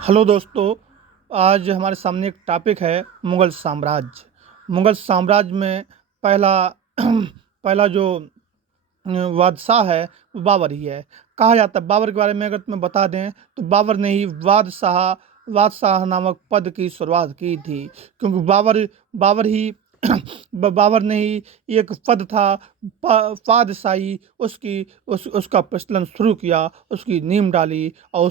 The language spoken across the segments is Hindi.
हेलो दोस्तों, आज हमारे सामने एक टॉपिक है मुग़ल साम्राज्य। मुग़ल साम्राज्य में पहला पहला जो बादशाह है वो बाबर ही है। कहा जाता है बाबर के बारे में अगर तुम्हें बता दें तो बाबर ने ही बादशाह नामक पद की शुरुआत की थी, क्योंकि बाबर ही बाबर ने ही एक पद था पादशाही, उसका प्रचलन शुरू किया, उसकी नींव डाली और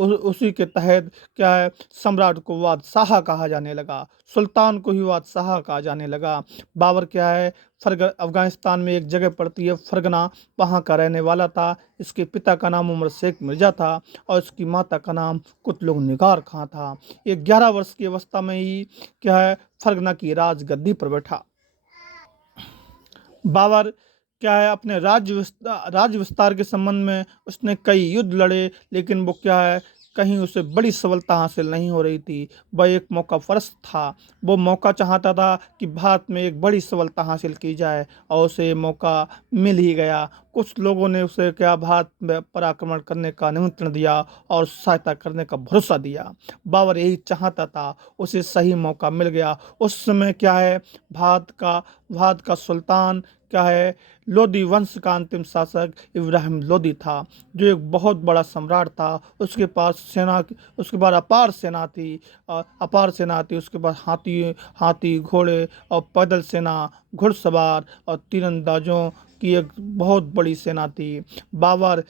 उसी के तहत क्या है, सम्राट को बादशाह कहा जाने लगा, सुल्तान को ही बादशाह कहा जाने लगा। बाबर क्या है, अफगानिस्तान में एक जगह पड़ती है फरगना, वहाँ का रहने वाला था। इसके पिता का नाम उमर शेख मिर्जा था और इसकी माता का नाम कुतलुग निगार खां था। ये 11 वर्ष की अवस्था में ही क्या है, फरगना की राजगद्दी पर बैठा। बाबर क्या है, अपने राज्य विस्तार के संबंध में उसने कई युद्ध लड़े, लेकिन वो क्या है, कहीं उसे बड़ी सफलता हासिल नहीं हो रही थी। वह एक मौका परस्त था। वो मौका चाहता था कि भारत में एक बड़ी सफलता हासिल की जाए और उसे ये मौका मिल ही गया। कुछ लोगों ने उसे क्या, भारत पर आक्रमण करने का निमंत्रण दिया और सहायता करने का भरोसा दिया। बाबर यही चाहता था, उसे सही मौका मिल गया। उस समय क्या है, भारत का सुल्तान क्या है, लोदी वंश का अंतिम शासक इब्राहिम लोदी था, जो एक बहुत बड़ा सम्राट था। उसके पास अपार सेना थी। उसके पास हाथी घोड़े और पैदल सेना, घुड़सवार और तीरंदाजों की एक बहुत बड़ी सेना थी। बाबर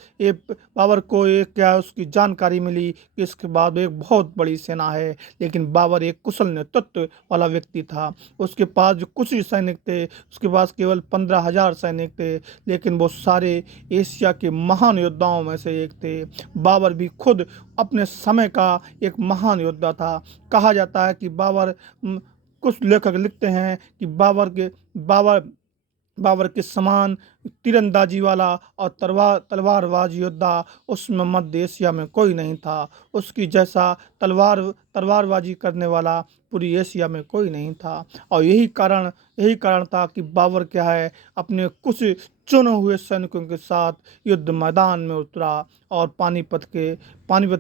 को एक क्या, उसकी जानकारी मिली कि इसके बाद एक बहुत बड़ी सेना है, लेकिन बाबर एक कुशल नेतृत्व वाला व्यक्ति था। उसके पास जो कुछ ही सैनिक थे, उसके पास केवल 15,000 सैनिक थे, लेकिन वो सारे एशिया के महान योद्धाओं में से एक थे। बाबर भी खुद अपने समय का एक महान योद्धा था। कहा जाता है कि कुछ लेखक लिखते हैं कि बाबर के समान तीरंदाजी वाला और तलवारबाज योद्धा उसमें मध्य एशिया में कोई नहीं था। उसकी जैसा तलवारबाजी करने वाला पूरी एशिया में कोई नहीं था। और यही कारण था कि बाबर क्या है, अपने कुछ चुने हुए सैनिकों के साथ युद्ध मैदान में उतरा और पानीपत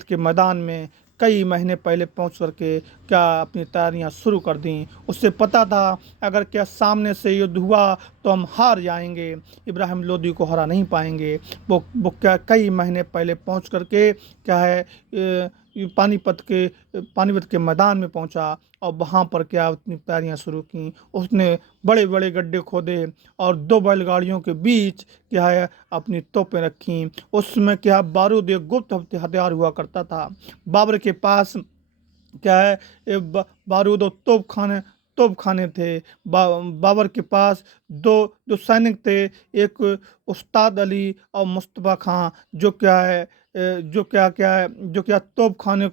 के मैदान में कई महीने पहले पहुंच करके क्या अपनी तैयारियां शुरू कर दी। उससे पता था अगर क्या सामने से युद्ध हुआ तो हम हार जाएंगे, इब्राहिम लोदी को हरा नहीं पाएंगे। वो क्या कई महीने पहले पहुंच करके क्या है, पानीपत के मैदान में पहुंचा और वहां पर क्या अपनी तैयारियां शुरू की। उसने बड़े बड़े गड्ढे खोदे और 2 बैलगाड़ियों के बीच क्या है, अपनी तोपें रखी। उसमें क्या, बारूद एक गुप्त हथियार हुआ करता था। बाबर के पास क्या है, बारूद और तोप खाने थे। बाबर के पास दो सैनिक थे, एक उस्ताद अली और मुस्तफ़ा खां, जो क्या है, जो क्या तोप खाने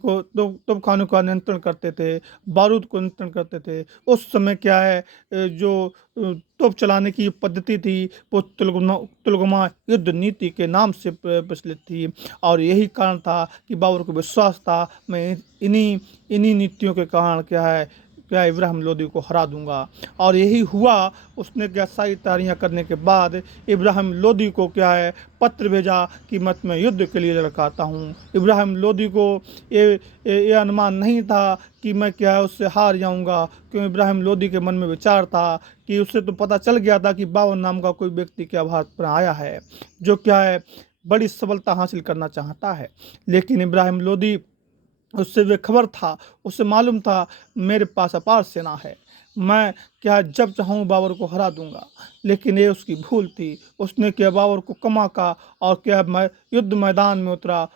का नियंत्रण करते थे, बारूद को नियंत्रण करते थे। उस समय क्या है, जो तोप चलाने की पद्धति थी वो तुलगमा युद्ध नीति के नाम से प्रचलित थी। और यही कारण था कि बाबर को विश्वास था, मैं इन्हीं नीतियों के कारण क्या इब्राहिम लोदी को हरा दूंगा। और यही हुआ। उसने क्या, सारी तैयारियां करने के बाद इब्राहिम लोदी को क्या है, पत्र भेजा कि मैं युद्ध के लिए लड़काता हूँ। इब्राहिम लोदी को ये अनुमान नहीं था कि मैं क्या है, उससे हार जाऊंगा, क्योंकि इब्राहिम लोदी के मन में विचार था कि उससे तो पता चल गया था कि बाबर नाम का कोई व्यक्ति क्या भारत पर आया है, जो क्या है, बड़ी सफलता हासिल करना चाहता है। लेकिन इब्राहिम लोदी, उससे बेखबर था, उसे मालूम था मेरे पास अपार सेना है, मैं क्या जब चाहूँ बाबर को हरा दूंगा। लेकिन ये उसकी भूल थी। उसने क्या, बाबर को कमा का और क्या, युद्ध मैदान में उतरा।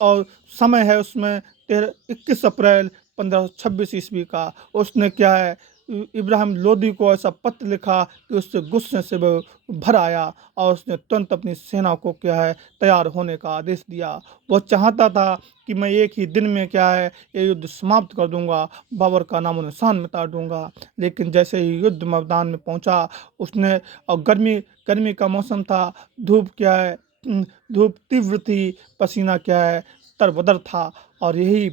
और समय है उसमें 21 अप्रैल 1526 ईस्वी का। उसने क्या है, इब्राहिम लोदी को ऐसा पत्र लिखा कि उससे गुस्से से वो भर आया और उसने तुरंत अपनी सेना को क्या है, तैयार होने का आदेश दिया। वो चाहता था कि मैं एक ही दिन में क्या है, ये युद्ध समाप्त कर दूंगा, बाबर का नामो निशान मिटा दूंगा। लेकिन जैसे ही युद्ध मैदान में पहुंचा उसने, और गर्मी का मौसम था, धूप क्या है, धूप तीव्र थी, पसीना क्या है, तरबदर था। और यही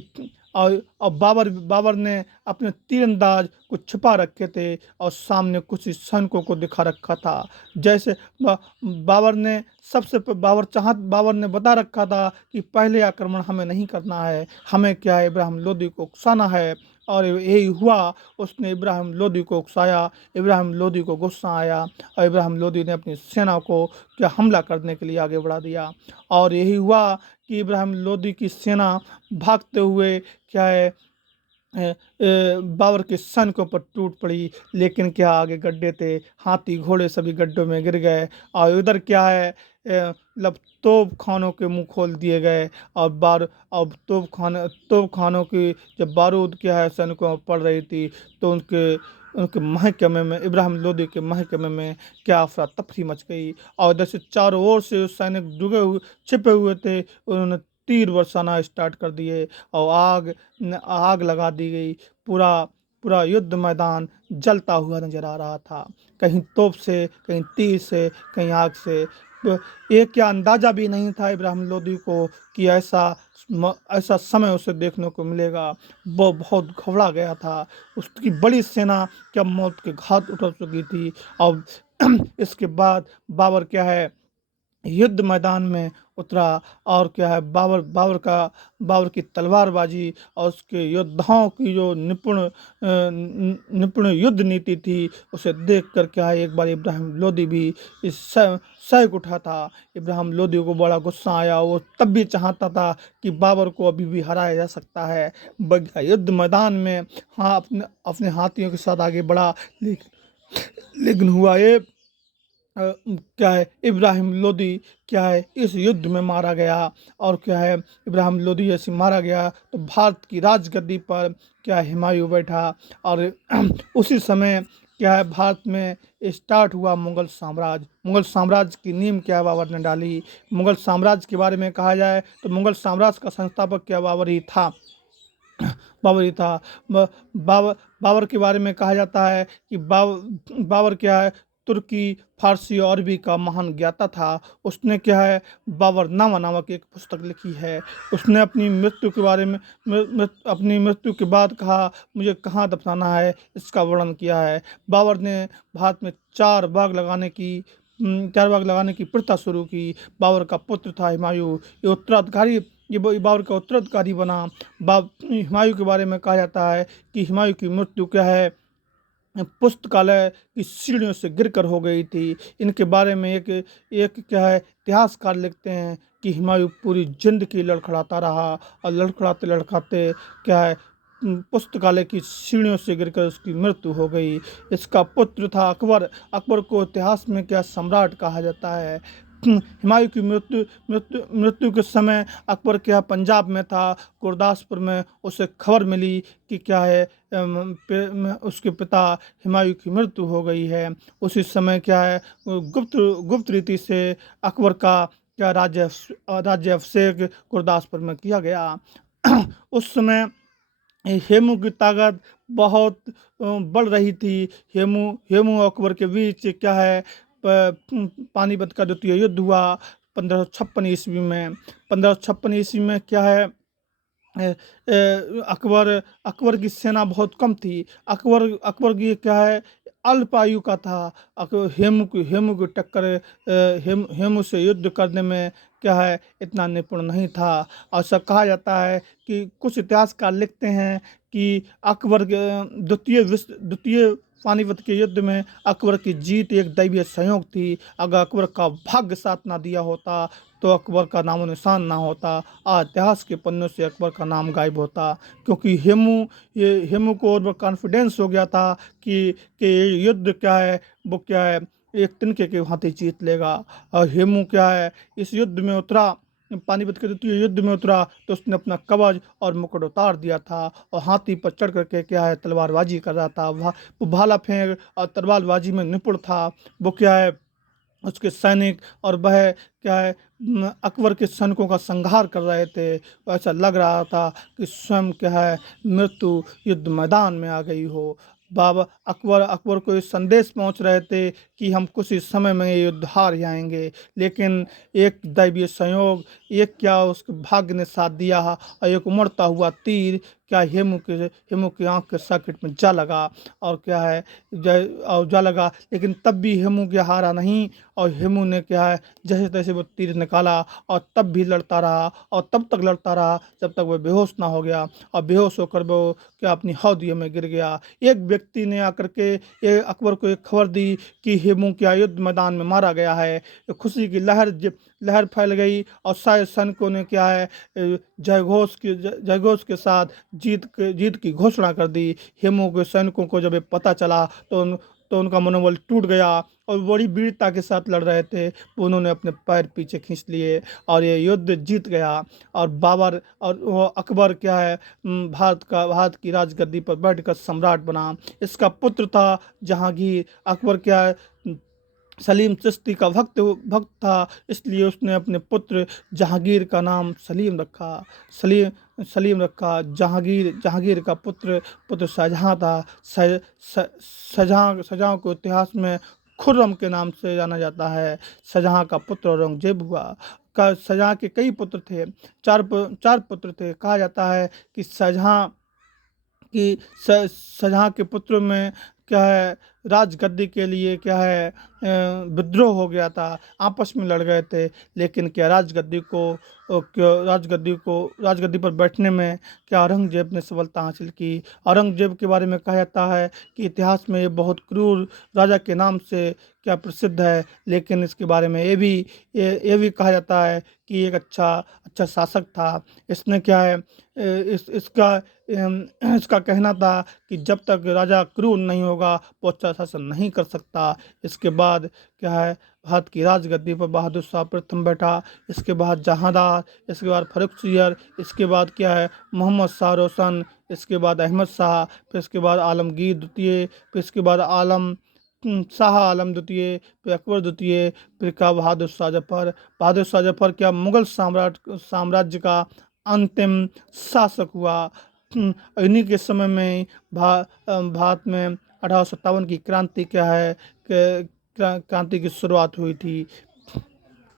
और बाबर ने अपने तीरंदाज को छिपा रखे थे और सामने कुछ सैनिकों को दिखा रखा था। जैसे बाबर ने बाबर ने बता रखा था कि पहले आक्रमण हमें नहीं करना है, हमें क्या है इब्राहिम लोदी को उकसाना है। और यही हुआ, उसने इब्राहिम लोदी को उकसाया। इब्राहिम लोदी को गुस्सा आया और इब्राहिम लोदी ने अपनी सेना को क्या हमला करने के लिए आगे बढ़ा दिया। और यही हुआ कि इब्राहिम लोदी की सेना भागते हुए क्या है बाबर के सैनिकों पर टूट पड़ी। लेकिन क्या आगे गड्ढे थे, हाथी घोड़े सभी गड्ढों में गिर गए। और उधर क्या है मतलब तोप खानों के मुंह खोल दिए गए। और तोप खानों की जब बारूद क्या है सैनिकों में पड़ रही थी, तो उनके उनके महकमे में, इब्राहिम लोदी के महकमे में क्या अफरा तफरी मच गई। और इधर से चारों ओर से सैनिक छिपे हुए थे, उन्होंने तीर बरसाना स्टार्ट कर दिए और आग लगा दी गई। पूरा पूरा युद्ध मैदान जलता हुआ नजर आ रहा था, कहीं तोप से, कहीं तीर से, कहीं आग से। तो एक क्या अंदाजा भी नहीं था इब्राहिम लोदी को कि ऐसा समय उसे देखने को मिलेगा। वो बहुत घबरा गया था। उसकी बड़ी सेना क्या मौत के घाट उतर चुकी थी। और इसके बाद बाबर क्या है युद्ध मैदान में उतरा। और क्या है बाबर की तलवारबाजी और उसके योद्धाओं की जो निपुण युद्ध नीति थी, उसे देख कर क्या है एक बार इब्राहिम लोदी भी इस सहक उठा था। इब्राहिम लोदी को बड़ा गुस्सा आया। वो तब भी चाहता था कि बाबर को अभी भी हराया जा सकता है। युद्ध मैदान में हाँ अपने अपने हाथियों के साथ आगे बढ़ा। लेकिन हुआ ये क्या है इब्राहिम लोदी क्या है इस युद्ध में मारा गया। और क्या है इब्राहिम लोदी जैसे मारा गया तो भारत की राजगद्दी पर क्या हुमायूं बैठा। और उसी समय क्या है भारत में स्टार्ट हुआ मुगल साम्राज्य की नींव क्या बाबर ने डाली। मुगल साम्राज्य के बारे में कहा जाए तो मुगल साम्राज्य का संस्थापक क्या बाबर ही था। बाबर के बारे में कहा जाता है कि बाबर क्या है तुर्की, फारसी और अरबी का महान ज्ञाता था। उसने क्या है बाबर नामा नामक एक पुस्तक लिखी है। उसने अपनी मृत्यु के बारे में अपनी मृत्यु के बाद कहा मुझे कहाँ दफनाना है, इसका वर्णन किया है। बाबर ने भारत में चार बाग लगाने की प्रथा शुरू की। बाबर का पुत्र था हुमायूं, ये बाबर का उत्तराधिकारी बना। हुमायूं के बारे में कहा जाता है कि हुमायूं की मृत्यु क्या है पुस्तकालय की सीढ़ियों से गिरकर हो गई थी। इनके बारे में एक एक क्या है इतिहासकार लिखते हैं कि हुमायूं पूरी जिंदगी लड़खड़ाता रहा और लड़खड़ाते लड़खड़ाते क्या है पुस्तकालय की सीढ़ियों से गिरकर उसकी मृत्यु हो गई। इसका पुत्र था अकबर। अकबर को इतिहास में क्या सम्राट कहा जाता है। हुमायूं की मृत्यु के समय अकबर क्या पंजाब में था, गुरदासपुर में उसे खबर मिली कि क्या है उसके पिता हुमायूं की मृत्यु हो गई है। उसी समय क्या है गुप्त रीति से अकबर का क्या राज्य अभिषेक गुरदासपुर में किया गया। उस समय हेमू की ताकत बहुत बढ़ रही थी। हेमू और अकबर के बीच क्या है पानीपत का द्वितीय युद्ध हुआ 1556 ईस्वी में। 1556 ईस्वी में क्या है अकबर की सेना बहुत कम थी। अकबर की क्या है अल्प आयु का था। हेमू की टक्कर हेमू से युद्ध करने में क्या है इतना निपुण नहीं था। ऐसा कहा जाता है कि कुछ इतिहासकार लिखते हैं कि अकबर के द्वितीय पानीपत के युद्ध में अकबर की जीत एक दैवीय संयोग थी। अगर अकबर का भाग्य साथ ना दिया होता तो अकबर का नामो निशान ना होता। आज इतिहास के पन्नों से अकबर का नाम गायब होता, क्योंकि हेमू को और कॉन्फिडेंस हो गया था कि ये युद्ध क्या है वो क्या है एक तिनके के भांति जीत लेगा। और हेमू क्या है इस युद्ध में उतरा, पानीपत के द्वितीय युद्ध में उतरा तो उसने अपना कवच और मुकुट उतार दिया था और हाथी पर चढ़ करके क्या है तलवारबाजी कर रहा था। वो भाला फेंक और तलवारबाजी में निपुण था। वो क्या है उसके सैनिक और वह क्या है अकबर के सैनिकों का संहार कर रहे थे। ऐसा लग रहा था कि स्वयं क्या है मृत्यु युद्ध मैदान में आ गई हो। बाबा अकबर को ये संदेश पहुंच रहे थे कि हम कुछ ही समय में ये युद्ध हार जाएंगे, लेकिन एक दैवीय संयोग, एक क्या उसके भाग्य ने साथ दिया और एक उमड़ता हुआ तीर क्या हेमू की आंख के सॉकेट में जा लगा और क्या है और जा लगा, लेकिन तब भी हेमू के हारा नहीं। और हेमू ने क्या है जैसे तैसे वो तीर निकाला और तब भी लड़ता रहा और तब तक लड़ता रहा जब तक वो बेहोश ना हो गया, और बेहोश होकर वो क्या अपनी हौदियों में गिर गया। एक व्यक्ति ने आकर के ये अकबर को एक खबर दी कि हेमू क्या युद्ध मैदान में मारा गया है। खुशी की लहर फैल गई और सारे सैनिकों ने क्या है जयघोष के साथ जीत की घोषणा कर दी। हेमू के सैनिकों को जब ये पता चला तो उनका मनोबल टूट गया और बड़ी वीरता के साथ लड़ रहे थे, तो उन्होंने अपने पैर पीछे खींच लिए और ये युद्ध जीत गया। और बाबर और वो अकबर क्या है भारत की राजगद्दी पर बैठकर सम्राट बना। इसका पुत्र था जहांगीर। अकबर क्या है सलीम चिश्ती का भक्त था, इसलिए उसने अपने पुत्र जहांगीर का नाम सलीम रखा। सलीम रखा। जहांगीर का पुत्र शाहजहां था। शाहजहां को इतिहास में खुर्रम के नाम से जाना जाता है। शाहजहां का पुत्र औरंगजेब हुआ। शाहजहां के कई पुत्र थे, चार पुत्र थे। कहा जाता है कि शाहजहां के पुत्र में क्या है राजगद्दी के लिए क्या है विद्रोह हो गया था, आपस में लड़ गए थे, लेकिन क्या राजगद्दी पर बैठने में क्या औरंगजेब ने सफलता हासिल की। औरंगजेब के बारे में कहा जाता है कि इतिहास में ये बहुत क्रूर राजा के नाम से क्या प्रसिद्ध है, लेकिन इसके बारे में ये भी कहा जाता है कि एक अच्छा शासक था। इसने क्या है इसका कहना था कि जब तक राजा क्रूर नहीं होगा वो अच्छा शासन नहीं कर सकता। इसके बाद क्या है भारत की राजगद्दी पर बहादुर शाह प्रथम बैठा, इसके बाद जहांदार, इसके बाद फर्रुखसियर, इसके बाद क्या है मोहम्मद शाह रोशन, इसके बाद अहमद शाह, फिर इसके बाद आलमगीर द्वितीय, फिर इसके बाद शाह आलम द्वितीय, फिर अकबर द्वितीय, फिर क्या बहादुर शाह जफर क्या मुगल साम्राज्य का अंतिम शासक हुआ। इन्हीं के समय में भारत में 1857 की क्रांति क्या है क्रांति की शुरुआत हुई थी।